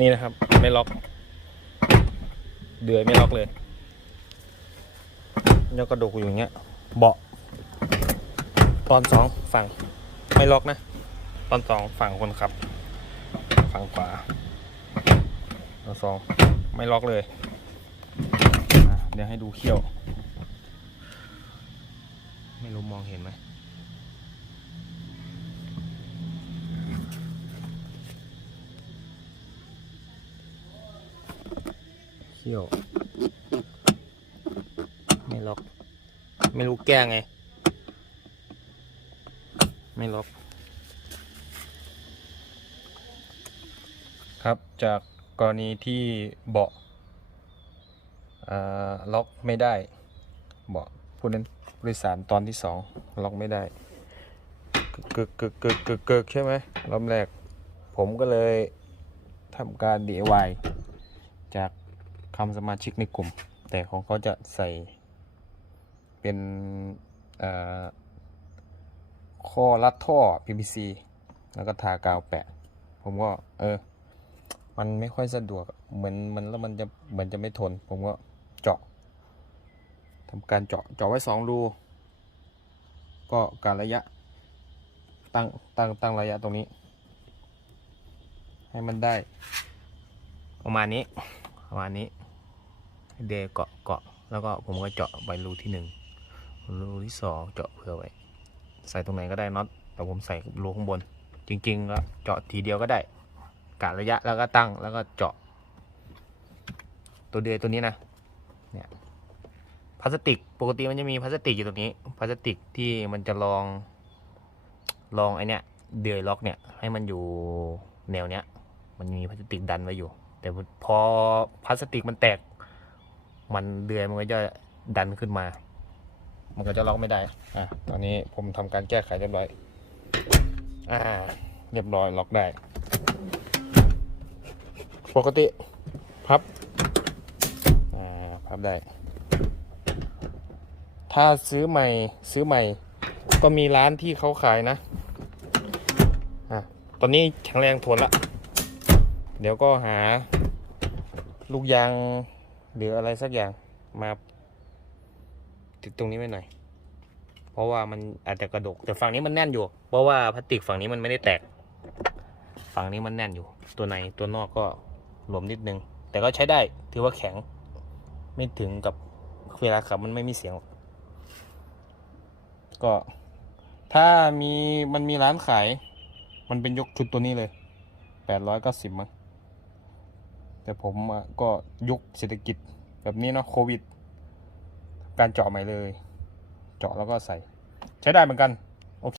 นี่นะครับ ไม่ล็อก เดือยไม่ล็อกเลยแล้วกระดูกอยู่อย่างเงี้ย เบาะ ตอนสองฝั่ง ไม่ล็อกนะ ตอนสองฝั่งคนขับ ฝั่งขวาตอนสองไม่ล็อกเลย เดี๋ยวให้ดูเขี้ยว ไม่รู้มองเห็นไหม เขี้ยว ไม่ล็อก ไม่รู้แก้ไง ไม่ล็อก ครับจากกรณีที่เบาะล็อกไม่ได้ เบาะผู้นั้นผู้โดยสารตอนที่สองล็อกไม่ได้กึกกึกกึกกึกกึกกึกใช่ไหมรอบแรก ผมก็เลยทำการ DIY จาก คำสมาชิกในกลุ่ม แต่ของเขาจะใส่เป็นข้อรัดท่อ PVC แล้วก็ทากาวแปะ ผมก็เออ มันไม่ค่อยสะดวกเหมือนมันแล้วมันจะเหมือนจะไม่ทน ผมก็เจาะทำการเจาะเจาะไว้สองรูก็การระยะตั้งตั้งตั้งระยะตรงนี้ ให้มันได้ ประมาณนี้ ประมาณนี้ เดเกาะเกาะแล้วก็ผมก็เจาะไปรูที่หนึ่งรูที่สองเจาะเผื่อไว้ ใส่ตรงไหนก็ได้น็อตแต่ผมใส่รูข้างบน จริงๆก็เจาะทีเดียวก็ได้กะระยะแล้วก็ตั้งแล้วก็เจาะ ตัวเดือยตัวนี้นะเนี่ยพลาสติกปกติมันจะมีพลาสติกอยู่ตรงนี้พลาสติกที่มันจะลองลองไอเนี้ยเดือยล็อกเนี่ยให้มันอยู่แนวเนี้ย มันมีพลาสติกดันไว้อยู่ แต่พอพลาสติกมันแตก มันเดือยมันก็จะดันขึ้นมา มันก็จะล็อกไม่ได้ อะ ตอนนี้ผมทำการแก้ไขเรียบร้อย อ่า เรียบร้อยล็อกได้ ปกติพับ อ่า พับได้ ถ้าซื้อใหม่ซื้อใหม่ ก็มีร้านที่เขาขายนะ อะ ตอนนี้แข็งแรงทนละ เดี๋ยวก็หาลูกยาง หรืออะไรสักอย่างมาติดตรงนี้ไว้หน่อย เพราะว่ามันอาจจะกระดก แต่ฝั่งนี้มันแน่นอยู่ เพราะว่าพลาสติกฝั่งนี้มันไม่ได้แตก ฝั่งนี้มันแน่นอยู่ ตัวในตัวนอกก็หลวมนิดนึง แต่ก็ใช้ได้ ถือว่าแข็ง ไม่ถึงกับเวลาขับมันไม่มีเสียงกก็ถ้ามีมันมีร้านขาย มันเป็นยกชุดตัวนี้เลยแปดร้อยเก้าสิบมั้ง แต่ผมก็ยุคเศรษฐกิจแบบนี้เนาะโควิด การเจาะใหม่เลย เจาะแล้วก็ใส่ ใช้ได้เหมือนกัน